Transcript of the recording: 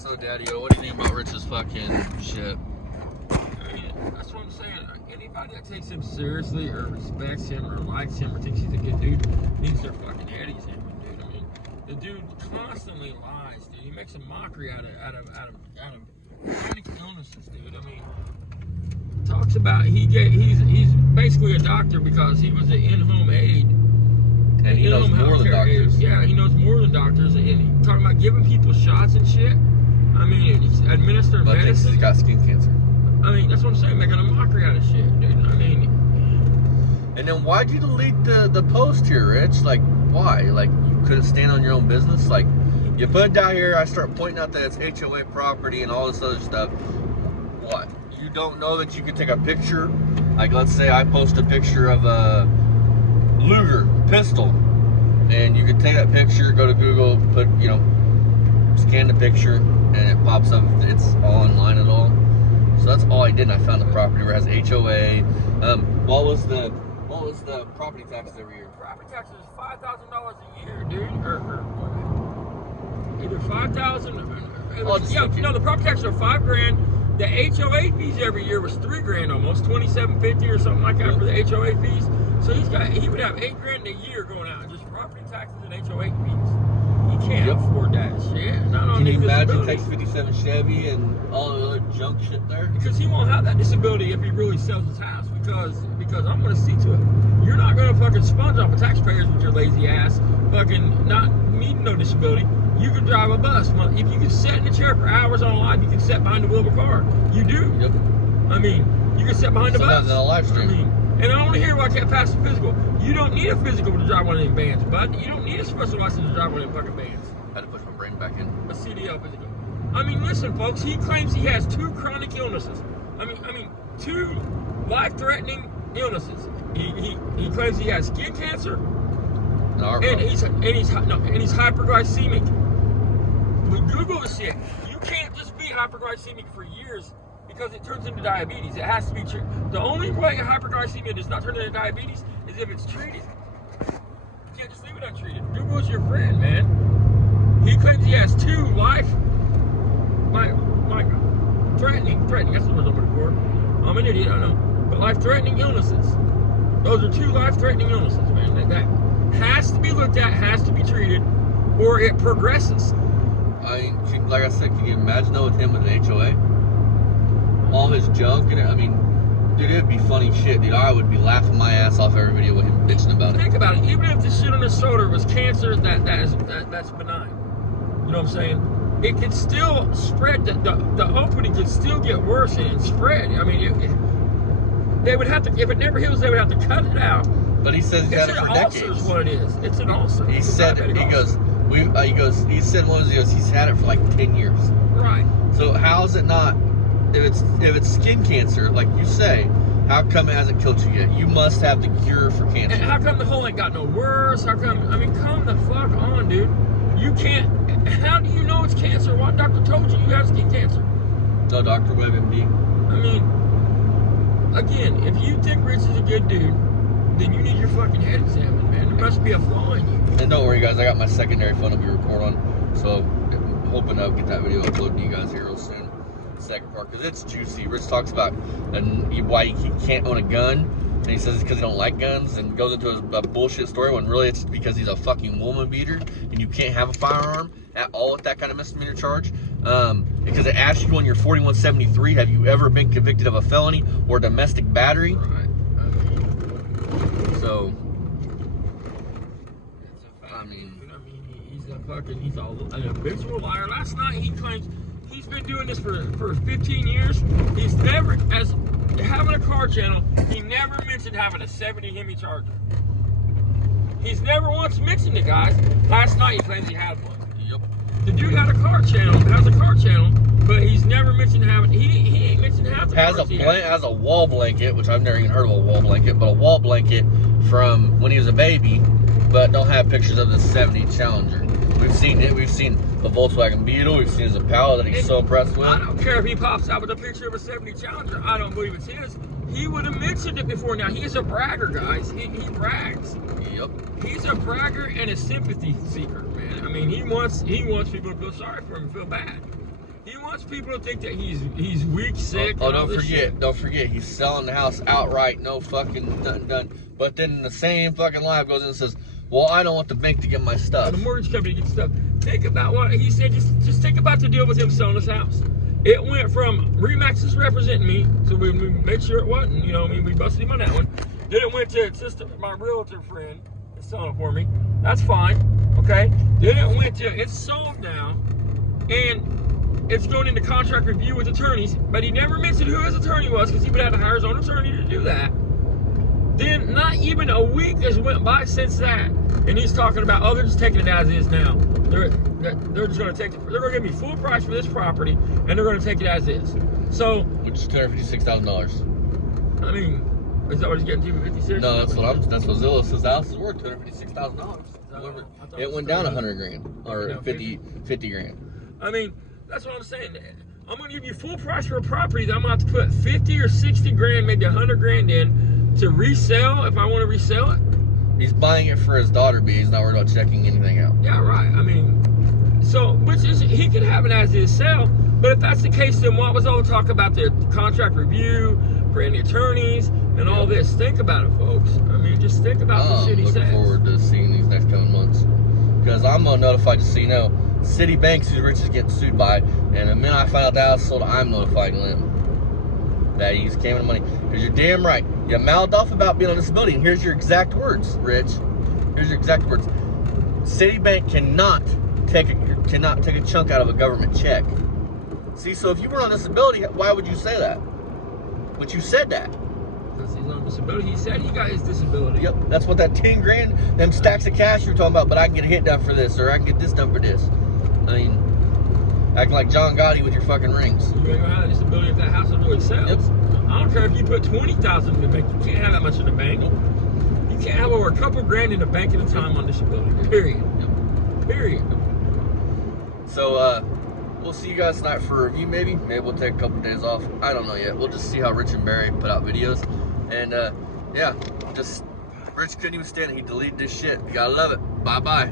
So, Daddy-o, what do you think about Rich's fucking shit? I mean, that's what I'm saying. Anybody that takes him seriously or respects him or likes him or thinks he's a good dude needs their fucking headies in him, dude. I mean, the dude constantly lies, dude. He makes a mockery out of chronic illnesses, dude. I mean, talks about he's basically a doctor because he was an in-home aide. And he knows more than doctors. Yeah, he knows more than doctors. And he talking about giving people shots and shit. I mean, administering medicine. He's got skin cancer. I mean, that's what I'm saying, making a mockery out of shit, dude. I mean... And then why'd you delete the post here, Rich? Like, why? Like, you couldn't stand on your own business? Like, you put it down here, I start pointing out that it's HOA property and all this other stuff. What? You don't know that you could take a picture? Like, let's say I post a picture of a Luger pistol. And you could take that picture, go to Google, put, you know, scan the picture, and it pops up. It's all online at all. So that's all I did, and I found the property where it has HOA. What was the property taxes every year? Property taxes is $5,000 a year, dude. Or either $5,000. No, the property taxes are $5,000. The HOA fees every year was $3,000 almost, $2,750 or something like that for the HOA fees. So he would have $8,000 a year going out just property taxes and HOA fees. He can't afford that shit. Can you imagine takes 57 Chevy and all the other junk shit there? Because he won't have that disability if he really sells his house. Because I'm going to see to it. You're not going to fucking sponge off of taxpayers with your lazy ass, fucking not needing no disability. You can drive a bus. If you can sit in the chair for hours on live, you can sit behind the wheel of a car. You do. Yep. I mean, you can sit behind the bus. Sometimes on a live stream. I mean, and I want to hear why I can't pass the physical. You don't need a physical to drive one of them vans, bud. You don't need a special license to drive one of them fucking vans. I had to push my brain back in. A CDL physical. I mean, listen, folks. He claims he has 2 chronic illnesses. I mean, 2 life-threatening illnesses. He claims he has skin cancer, and he's hyperglycemic. We Google this shit. You can't just be hyperglycemic for years because it turns into diabetes. It has to be treated. The only way hyperglycemia does not turn into diabetes is if it's treated. You can't just leave it untreated. Google's your friend, man. He claims he has 2 life-threatening. That's the word I'm looking for. I'm an idiot, I know. But life-threatening illnesses. Those are 2 life-threatening illnesses, man. That has to be looked at, has to be treated, or it progresses. I mean, like I said, can you imagine though with him with an HOA? All his junk, and I mean, dude, it'd be funny shit, dude. I would be laughing my ass off every video with him bitching about it. Think about it. Even if the shit on his shoulder was cancer, that's benign. You know what I'm saying? It could still spread. The opening could still get worse and spread. I mean, they would have to. If it never heals, they would have to cut it out. But he says he's had it for decades. It's an ulcer, is what it is. It's an ulcer. He said he's had it for like 10 years. Right. So how is it not? If it's skin cancer, like you say, how come it hasn't killed you yet? You must have the cure for cancer. And how come the hole ain't got no worse? How come? I mean, come the fuck on, dude. You can't. How do you know it's cancer? What doctor told you have skin cancer? No, Dr. Webb, MD. I mean, again, if you think Rich is a good dude, then you need your fucking head examined, man. There must be a flaw in you. And don't worry, guys. I got my secondary phone to record on, so I'm hoping I'll get that video uploaded to you guys here real soon. Second part, because it's juicy. Rich talks about why he can't own a gun, and he says it's because he don't like guns, and goes into a bullshit story when really it's because he's a fucking woman beater, and you can't have a firearm at all with that kind of misdemeanor charge. Because it asks you on your 4173, have you ever been convicted of a felony or domestic battery? Right. So, he's an habitual liar. Last night he claims he's been doing this for 15 years. He's never, as having a car channel, he never mentioned having a 70 Hemi Charger. He's never once mentioned it, guys. Last night he claims he had one. Yep. The dude has a car channel, but he's never mentioned having. He ain't mentioned having. Has a wall blanket, which I've never even heard of a wall blanket, but a wall blanket from when he was a baby, but don't have pictures of the 70 Challenger. We've seen it. We've seen the Volkswagen Beetle. We've seen his Impala that he's so impressed with. I don't care if he pops out with a picture of a 70 Challenger. I don't believe it's his. He would have mentioned it before now. He's a bragger, guys. He brags. Yep. He's a bragger and a sympathy seeker, man. I mean, he wants people to feel sorry for him and feel bad. He wants people to think that he's weak, sick. Oh, and all this shit. don't forget, he's selling the house outright, no fucking nothing done. But then the same fucking live goes in and says, well, I don't want the bank to get my stuff. The mortgage company gets stuff. Think about what he said. Just think about the deal with him selling his house. It went from Remax is representing me, so we made sure it wasn't. You know, I mean, we busted him on that one. Then it went to my realtor friend is selling it for me. That's fine, okay. Then it went to it's sold now, and it's going into contract review with attorneys. But he never mentioned who his attorney was because he would have to hire his own attorney to do that. Then not even a week has went by since that, and he's talking about, oh, they're just taking it as is now. They're just going to take it. They're going to give me full price for this property, and they're going to take it as is. So, which is $256,000. I mean, is that what he's getting to? 56? No, that's what Zillow says. The house is worth $256,000. It went down 100 grand or 50 grand. I mean, that's what I'm saying. I'm going to give you full price for a property that I'm going to have to put 50 or 60 grand, maybe 100 grand in to resell if I want to resell it. He's buying it for his daughter, but he's not worried about checking anything out. Yeah, right. I mean, so, which is, he could have it as is sell, but if that's the case, then what was all the talk about the contract review for any attorneys and all this? Think about it, folks. I mean, just think about the shit he says. I'm looking forward to seeing these next coming months. Because I'm going to notify, just so you know, Citibank's who Rich is getting sued by, and the minute I find out the house sold, I'm notifying him that he's claiming money. Because you're damn right. You mouthed off about being on disability, and here's your exact words, Rich. Here's your exact words. Citibank cannot take a chunk out of a government check. See, so if you were on disability, why would you say that? But you said that. Because he's on disability. He said he got his disability. Yep, that's what that 10 grand, them stacks of cash you're talking about, but I can get a hit done for this, or I can get this done for this. I mean, acting like John Gotti with your fucking rings. You ain't gonna have a disability if that house really sells. Yep. I don't care if you put 20,000 in the bank. You can't have that much in the bank. Nope. You can't have over a couple grand in the bank at a time on disability. Period. Yep. Period. So, we'll see you guys tonight for a review, maybe. Maybe we'll take a couple days off. I don't know yet. We'll just see how Rich and Barry put out videos. And, yeah, just, Rich couldn't even stand it. He deleted this shit. You gotta love it. Bye-bye.